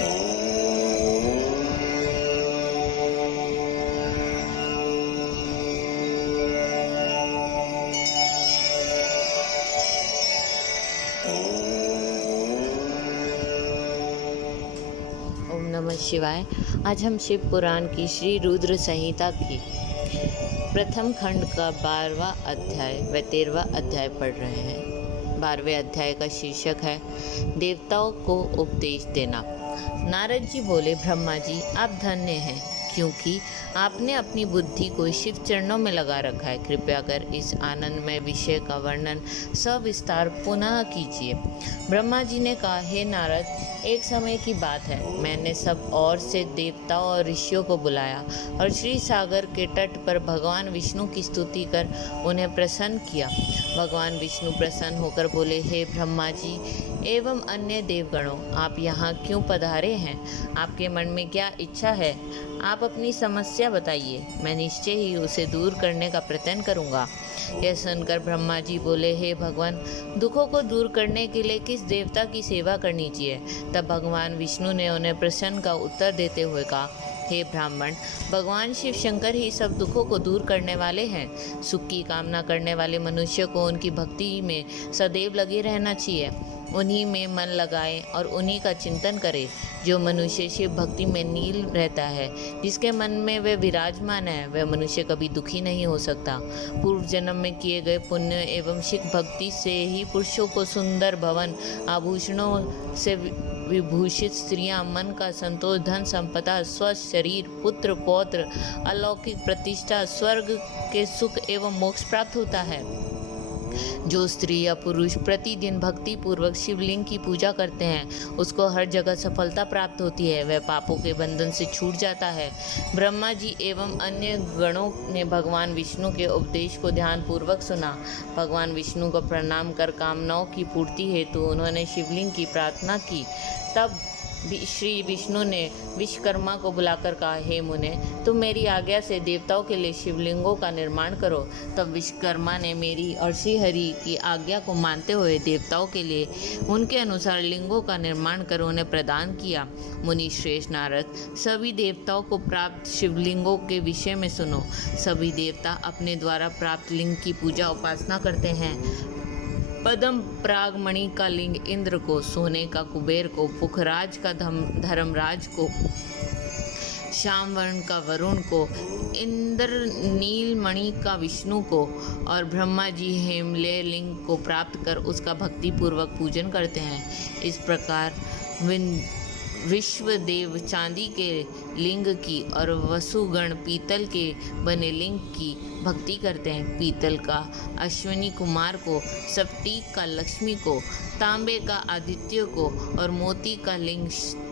ओम नमः शिवाय। आज हम शिव पुराण की श्री रुद्र संहिता की प्रथम खंड का 12वां अध्याय व 13वां अध्याय पढ़ रहे हैं। 12वें अध्याय का शीर्षक है देवताओं को उपदेश देना। नारद जी बोले, ब्रह्मा जी आप धन्य हैं, क्योंकि आपने अपनी बुद्धि को शिव चरणों में लगा रखा है। कृपया कर इस आनंदमय विषय का वर्णन सविस्तार पुनः कीजिए। ब्रह्मा जी ने कहा, हे नारद, एक समय की बात है, मैंने सब ओर से देवताओं और ऋषियों को बुलाया और श्री सागर के तट पर भगवान विष्णु की स्तुति कर उन्हें प्रसन्न किया। भगवान विष्णु प्रसन्न होकर बोले, हे ब्रह्मा जी एवं अन्य देवगणों, आप यहाँ क्यों पधारे हैं? आपके मन में क्या इच्छा है? आप अपनी समस्या बताइए, मैं निश्चय ही उसे दूर करने का प्रयत्न करूँगा। यह सुनकर ब्रह्मा जी बोले, हे भगवान, दुखों को दूर करने के लिए किस देवता की सेवा करनी चाहिए? तब भगवान विष्णु ने उन्हें प्रश्न का उत्तर देते हुए कहा, हे ब्राह्मण, भगवान शिव शंकर ही सब दुखों को दूर करने वाले हैं। सुख की कामना करने वाले मनुष्य को उनकी भक्ति में सदैव लगे रहना चाहिए। उन्हीं में मन लगाए और उन्हीं का चिंतन करे। जो मनुष्य शिव भक्ति में नील रहता है, जिसके मन में वे विराजमान है, वह मनुष्य कभी दुखी नहीं हो सकता। पूर्व जन्म में किए गए पुण्य एवं शिव भक्ति से ही पुरुषों को सुंदर भवन, आभूषणों से विभूषित स्त्रियां, मन का संतोष, धन संपदा, स्वस्थ शरीर, पुत्र पौत्र, अलौकिक प्रतिष्ठा, स्वर्ग के सुख एवं मोक्ष प्राप्त होता है। जो स्त्री या पुरुष प्रतिदिन भक्ति पूर्वक शिवलिंग की पूजा करते हैं, उसको हर जगह सफलता प्राप्त होती है, वह पापों के बंधन से छूट जाता है। ब्रह्मा जी एवं अन्य गणों ने भगवान विष्णु के उपदेश को ध्यान पूर्वक सुना। भगवान विष्णु को प्रणाम कर कामनाओं की पूर्ति हेतु उन्होंने शिवलिंग की प्रार्थना की। तब श्री विष्णु ने विश्वकर्मा को बुलाकर कहा, हे मुने, तुम मेरी आज्ञा से देवताओं के लिए शिवलिंगों का निर्माण करो। तब विश्वकर्मा ने मेरी और श्री हरि की आज्ञा को मानते हुए देवताओं के लिए उनके अनुसार लिंगों का निर्माण कर उन्हें प्रदान किया। मुनि श्रेष्ठ नारद, सभी देवताओं को प्राप्त शिवलिंगों के विषय में सुनो। सभी देवता अपने द्वारा प्राप्त लिंग की पूजा उपासना करते हैं। पद्म परागमणि का लिंग इंद्र को, सोने का कुबेर को, पुखराज का धर्मराज को, श्यामवर्ण का वरुण को, इंद्र नीलमणि का विष्णु को और ब्रह्मा जी हेमलय लिंग को प्राप्त कर उसका भक्ति पूर्वक पूजन करते हैं। इस प्रकार विश्वदेव चांदी के लिंग की और वसुगण पीतल के बने लिंग की भक्ति करते हैं। पीतल का अश्विनी कुमार को, स्फटिक का लक्ष्मी को, तांबे का आदित्य को और मोती का लिंग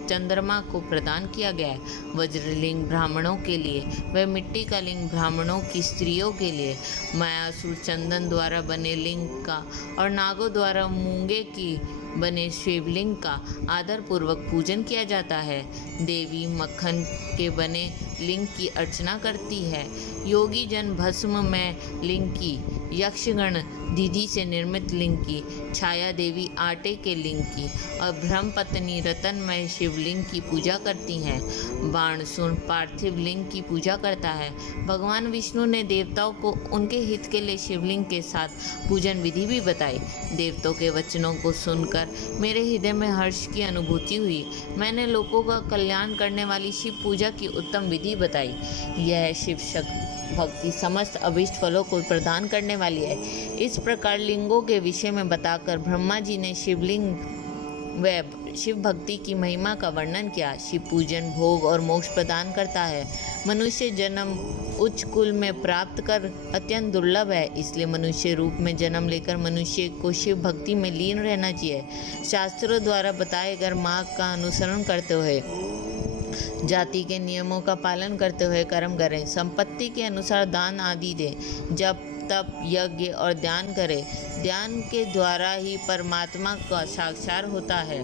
चंद्रमा को प्रदान किया गया है। वज्रलिंग ब्राह्मणों के लिए, वह मिट्टी का लिंग ब्राह्मणों की स्त्रियों के लिए, मायासुर चंदन द्वारा बने लिंग का और नागों द्वारा मूंगे की बने शिवलिंग का आदर पूर्वक पूजन किया जाता है। देवी मक्खन के बने लिंग की अर्चना करती है। योगी जन भस्म में लिंग की, यक्षगण दीदी से निर्मित लिंग की, छाया देवी आटे के लिंग की और ब्रह्मपत्नी रतनमय शिवलिंग की पूजा करती हैं। बाणसुर पार्थिव लिंग की पूजा करता है। भगवान विष्णु ने देवताओं को उनके हित के लिए शिवलिंग के साथ पूजन विधि भी बताई। देवताओं के वचनों को सुनकर मेरे हृदय में हर्ष की अनुभूति हुई। मैंने लोगों का कल्याण करने वाली शिव पूजा की उत्तम विधि बताई। यह शिव भक्ति समस्त अभीष्ट फलों को प्रदान करने वाली है। इस प्रकार लिंगों के विषय में बताकर ब्रह्मा जी ने शिवलिंग व शिव भक्ति की महिमा का वर्णन किया। शिव पूजन भोग और मोक्ष प्रदान करता है। मनुष्य जन्म उच्च कुल में प्राप्त कर अत्यंत दुर्लभ है, इसलिए मनुष्य रूप में जन्म लेकर मनुष्य को शिव भक्ति में लीन रहना चाहिए। शास्त्रों द्वारा बताए गए मार्ग का अनुसरण करते हुए, जाति के नियमों का पालन करते हुए कर्म करें। संपत्ति के अनुसार दान आदि दें। जब तप, यज्ञ और ध्यान करे। ध्यान के द्वारा ही परमात्मा का साक्षात होता है।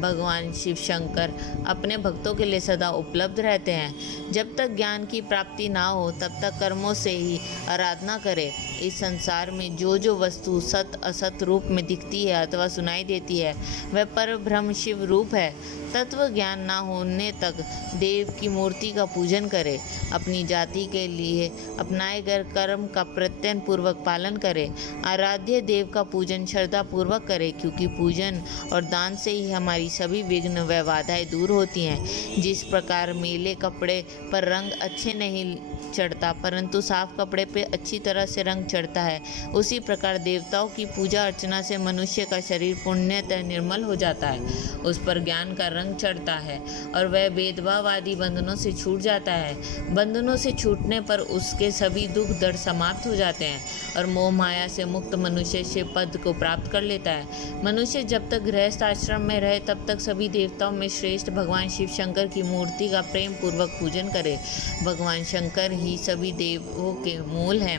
भगवान शिव शंकर अपने भक्तों के लिए सदा उपलब्ध रहते हैं। जब तक ज्ञान की प्राप्ति ना हो तब तक कर्मों से ही आराधना करे। इस संसार में जो वस्तु सत असत रूप में दिखती है अथवा सुनाई देती है वह पर ब्रह्म शिव रूप है। तत्व ज्ञान ना होने तक देव की मूर्ति का पूजन करे। अपनी जाति के लिए अपनाए गए कर्म का प्रत्ययन पूर्वक पालन करे। आराध्य देव का पूजन श्रद्धा पूर्वक करे, क्योंकि पूजन और दान से ही हमारी सभी विघ्न व बाधाएं दूर होती हैं। जिस प्रकार मैले कपड़े पर रंग अच्छे नहीं चढ़ता परंतु साफ कपड़े पे अच्छी तरह से रंग चढ़ता है, उसी प्रकार देवताओं की पूजा अर्चना से मनुष्य का शरीर पुण्यतः निर्मल हो जाता है, उस पर ज्ञान का रंग चढ़ता है और वह भेदभाव आदि बंधनों से छूट जाता है। बंधनों से छूटने पर उसके सभी दुख दर्द समाप्त हो जाते हैं और मोह माया से मुक्त मनुष्य शिव पद को प्राप्त कर लेता है। मनुष्य जब तक गृहस्थ आश्रम में रहे तब तक सभी देवताओं में श्रेष्ठ भगवान शिव शंकर की मूर्ति का प्रेम पूर्वक पूजन करे। भगवान शंकर ही सभी देवों के मूल हैं,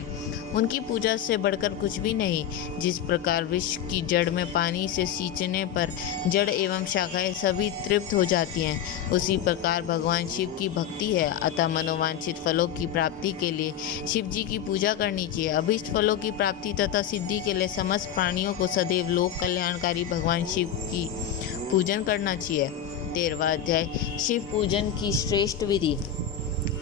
उनकी पूजा से बढ़कर कुछ भी नहीं। जिस प्रकार विश्व की जड़ में पानी से सींचने पर जड़ एवं शाखाएं सभी तृप्त हो जाती हैं, उसी प्रकार भगवान शिव की भक्ति है। अतः मनोवांछित फलों की प्राप्ति के लिए शिव जी की पूजा करनी चाहिए। अभीष्ट फलों की प्राप्ति तथा सिद्धि के लिए समस्त प्राणियों को सदैव लोक कल्याणकारी भगवान शिव की पूजन करना चाहिए। 13वां अध्याय शिव पूजन की श्रेष्ठ विधि।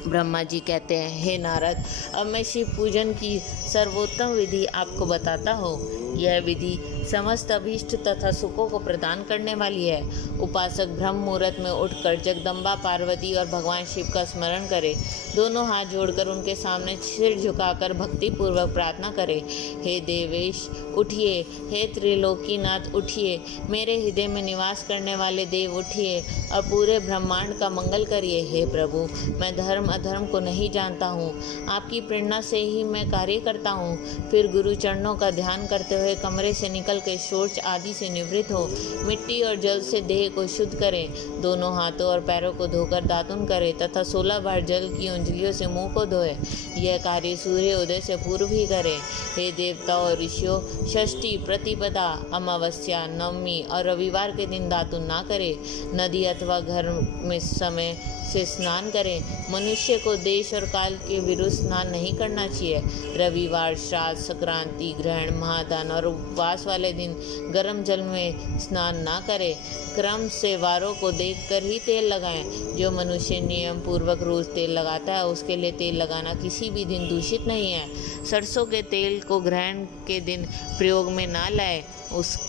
ब्रह्मा जी कहते हैं, हे नारद, अब मैं शिव पूजन की सर्वोत्तम विधि आपको बताता हूँ। यह विधि समस्त अभीष्ट तथा सुखों को प्रदान करने वाली है। उपासक ब्रह्म मुहूर्त में उठकर जगदम्बा पार्वती और भगवान शिव का स्मरण करे। दोनों हाथ जोड़कर उनके सामने सिर झुकाकर भक्ति पूर्वक प्रार्थना करे। हे देवेश उठिए, हे त्रिलोकीनाथ उठिए, मेरे हृदय में निवास करने वाले देव उठिए और पूरे ब्रह्मांड का मंगल करिए। हे प्रभु, मैं धर्म अधर्म को नहीं जानता हूँ, आपकी प्रेरणा से ही मैं कार्य करता हूँ। फिर गुरु चरणों का ध्यान करते हुए कमरे से निकल के शौच आदि से निवृत्त हो, मिट्टी और जल से देह को शुद्ध करें। दोनों हाथों और पैरों को धोकर दातुन करें तथा 16 बार जल की उंगलियों से मुंह को धोए। यह कार्य सूर्य उदय से पूर्व ही करें। हे देवताओं और ऋषियों, षष्ठी, प्रतिपदा, अमावस्या, नवमी और रविवार के दिन दातुन ना करें। नदी अथवा घर में समय से स्नान करें। मनुष्य को देश और काल के विरुद्ध स्नान नहीं करना चाहिए। रविवार, श्राद्ध, संक्रांति, ग्रहण, महादान और उपवास वाले दिन गर्म जल में स्नान ना करें। क्रम से वारों को देखकर ही तेल लगाएं। जो मनुष्य नियम पूर्वक रोज तेल लगाता है उसके लिए तेल लगाना किसी भी दिन दूषित नहीं है। सरसों के तेल को ग्रहण के दिन प्रयोग में ना लाए।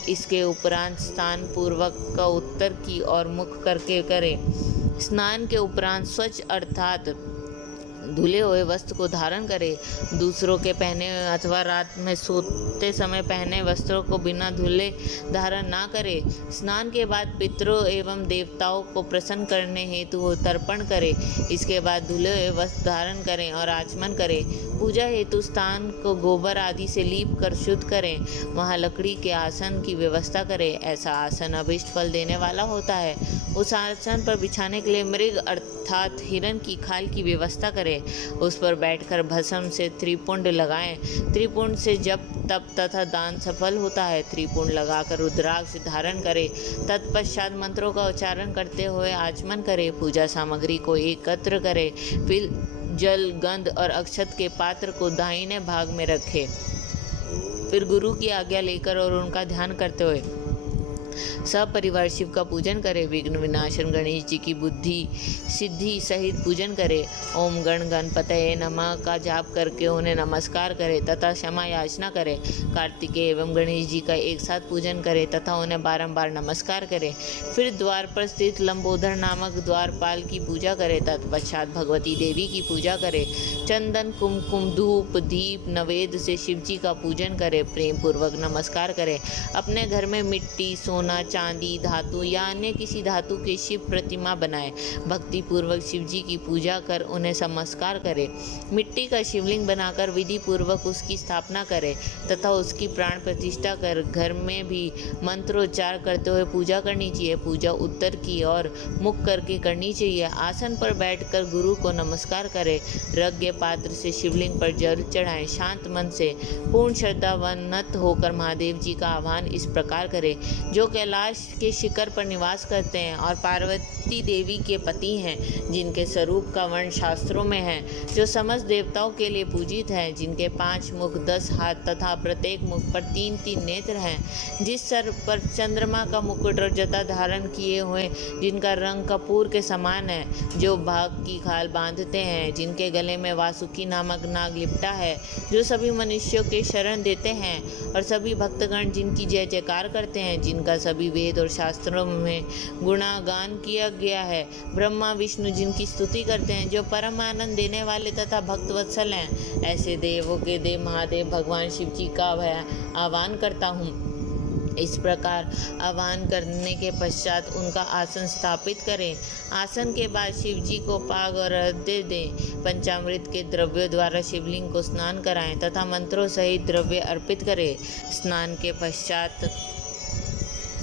इसके उपरांत स्नान पूर्वक का उत्तर की ओर मुख करके करें। स्नान के उपरांत स्वच्छ अर्थात धुले हुए वस्त्र को धारण करे। दूसरों के पहने अथवा रात में सोते समय पहने वस्त्रों को बिना धुले धारण ना करे। स्नान के बाद पितरों एवं देवताओं को प्रसन्न करने हेतु वो तर्पण करे। इसके बाद धुले हुए वस्त्र धारण करें और आचमन करें। पूजा हेतु स्थान को गोबर आदि से लीप कर शुद्ध करें। वहाँ लकड़ी के आसन की व्यवस्था करें। ऐसा आसन अभिष्ट फल देने वाला होता है। उस आसन पर बिछाने के लिए मृग अर्थात हिरण की खाल की व्यवस्था करें। उस पर बैठकर भस्म से त्रिपुंड लगाएं। त्रिपुंड से जप तप तथा दान सफल होता है। त्रिपुंड लगाकर रुद्राक्ष धारण करें। तत्पश्चात मंत्रों का उच्चारण करते हुए आचमन करें। पूजा सामग्री को एकत्र करें। फिर जल, गंध और अक्षत के पात्र को दाहिने भाग में रखें। फिर गुरु की आज्ञा लेकर और उनका ध्यान करते हुए सपरिवार शिव का पूजन करें। विघ्न विनाशन गणेश जी की बुद्धि सिद्धि सहित पूजन करें। ओम गण गणपतये नमः का जाप करके उन्हें नमस्कार करें तथा क्षमा याचना करें। कार्तिकेय एवं गणेश जी का एक साथ पूजन करें तथा उन्हें बारंबार नमस्कार करें। फिर द्वार पर स्थित लंबोदर नामक द्वारपाल की पूजा करें। तत्पश्चात भगवती देवी की पूजा करें। चंदन, कुमकुम, धूप, दीप, नवेद से शिव जी का पूजन करें। प्रेम पूर्वक नमस्कार करें। अपने घर में मिट्टी, सोना सोना, चांदी, धातु या अन्य किसी धातु की शिव प्रतिमा बनाए। भक्ति पूर्वक शिव जी की पूजा कर उन्हें नमस्कार करे। मिट्टी का शिवलिंग बनाकर विधि पूर्वक उसकी स्थापना करे तथा उसकी प्राण प्रतिष्ठा कर घर में भी मंत्रोच्चार करते हुए पूजा करनी चाहिए। पूजा उत्तर की ओर मुख करके करनी चाहिए। आसन पर बैठकर गुरु को नमस्कार करें। रज्ञ पात्र से शिवलिंग पर जल चढ़ाएं। शांत मन से पूर्ण श्रद्धावन्वित होकर महादेव जी का आह्वान इस प्रकार करें। जो कैलाश के शिखर पर निवास करते हैं और पार्वती देवी के पति हैं, जिनके स्वरूप का वर्ण शास्त्रों में है, जो समस्त देवताओं के लिए पूजित है, जिनके 5 मुख 10 हाथ तथा प्रत्येक मुख पर 3-3 नेत्र हैं, जिस सर पर चंद्रमा का मुकुट और जटा धारण किए हुए, जिनका रंग कपूर के समान है, जो भाग की खाल बांधते हैं, जिनके गले में वासुकी नामक नाग लिपटा है, जो सभी मनुष्यों के शरण देते हैं और सभी भक्तगण जिनकी जय जयकार करते हैं, जिनका सभी वेद और शास्त्रों में गुणागान किया गया है, ब्रह्मा विष्णु जिनकी स्तुति करते हैं, जो परम आनंद देने वाले तथा भक्तवत्सल हैं, ऐसे देवों के देव महादेव भगवान शिव जी का आह्वान करता हूँ। इस प्रकार आह्वान करने के पश्चात उनका आसन स्थापित करें। आसन के बाद शिव जी को पाग और अर्घ्य दें। पंचामृत के द्रव्यों द्वारा शिवलिंग को स्नान कराएं तथा मंत्रों सहित द्रव्य अर्पित करें। स्नान के पश्चात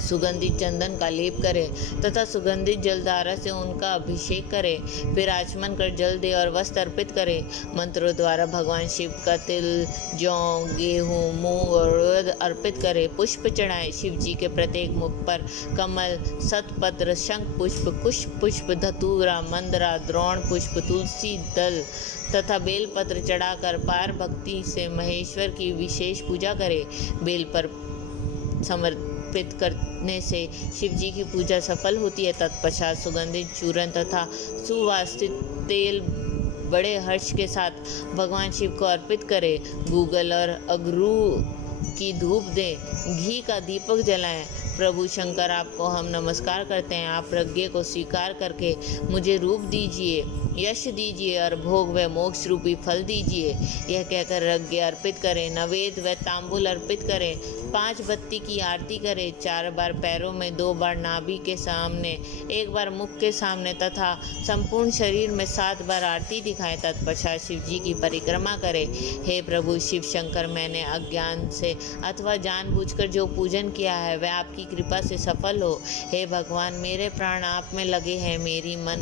सुगंधित चंदन का लेप करें तथा सुगंधित जलधारा से उनका अभिषेक करें। फिर आचमन कर जल दे और वस्त्र अर्पित करें। मंत्रों द्वारा भगवान शिव का तिल, जौ, गेहूँ, मूंग और उड़द अर्पित करें। पुष्प चढ़ाएं। शिव जी के प्रत्येक मुख पर कमल, शतपत्र, शंख पुष्प, कुश पुष्प, धतूरा, मंदरा, द्रोण पुष्प, तुलसी दल तथा बेलपत्र चढ़ाकर पार भक्ति से महेश्वर की विशेष पूजा करें। बेल पर समर्पित करने से शिव जी की पूजा सफल होती है। तत्पश्चात सुगंधित चूर्ण तथा सुवासित तेल बड़े हर्ष के साथ भगवान शिव को अर्पित करें। गूगल और अगरू की धूप दें। घी का दीपक जलाएं। प्रभु शंकर, आपको हम नमस्कार करते हैं। आप प्रज्ञा को स्वीकार करके मुझे रूप दीजिए, यश दीजिए और भोग व मोक्ष रूपी फल दीजिए। यह कहकर यज्ञ अर्पित करें। नवेद व तांबुल अर्पित करें। 5 बत्ती की आरती करें। 4 बार पैरों में, 2 बार नाभि के सामने, 1 बार मुख के सामने तथा संपूर्ण शरीर में 7 बार आरती दिखाएं। तत्पश्चात शिव जी की परिक्रमा करें। हे प्रभु शिव शंकर, मैंने अज्ञान से अथवा जानबूझकर जो पूजन किया है वह आपकी कृपा से सफल हो। हे भगवान, मेरे प्राण आप में लगे हैं। मेरी मन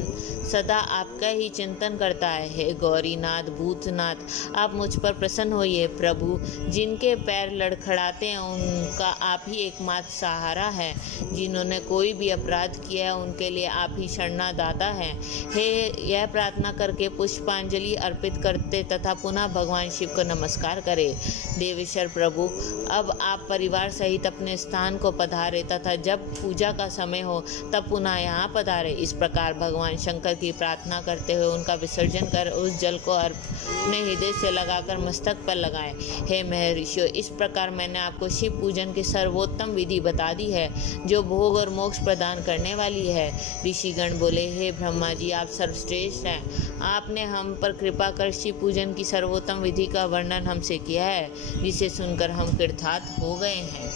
सदा आपका ही चिंतन करता है। हे गौरीनाथ, भूतनाथ, आप मुझ पर प्रसन्न होइए। प्रभु, जिनके पैर लड़खड़ाते हैं उनका आप ही एकमात्र सहारा है। जिन्होंने कोई भी अपराध किया है उनके लिए आप ही शरणादाता हैं। हे, यह प्रार्थना करके पुष्पांजलि अर्पित करते तथा पुनः भगवान शिव को नमस्कार करें। देवेश्वर प्रभु, अब आप परिवार सहित अपने स्थान को पधारे तथा जब पूजा का समय हो तब पुनः यहाँ पधारे। इस प्रकार भगवान शंकर की प्रार्थना करते हुए उनका विसर्जन कर उस जल को अपने हृदय से लगाकर मस्तक पर लगाएं। हे महर्षियों, इस प्रकार मैंने आपको शिव पूजन की सर्वोत्तम विधि बता दी है, जो भोग और मोक्ष प्रदान करने वाली है। ऋषिगण बोले, हे ब्रह्मा जी, आप सर्वश्रेष्ठ हैं। आपने हम पर कृपा कर शिव पूजन की सर्वोत्तम विधि का वर्णन हमसे किया है, जिसे सुनकर हम कृतार्थ हो गए हैं।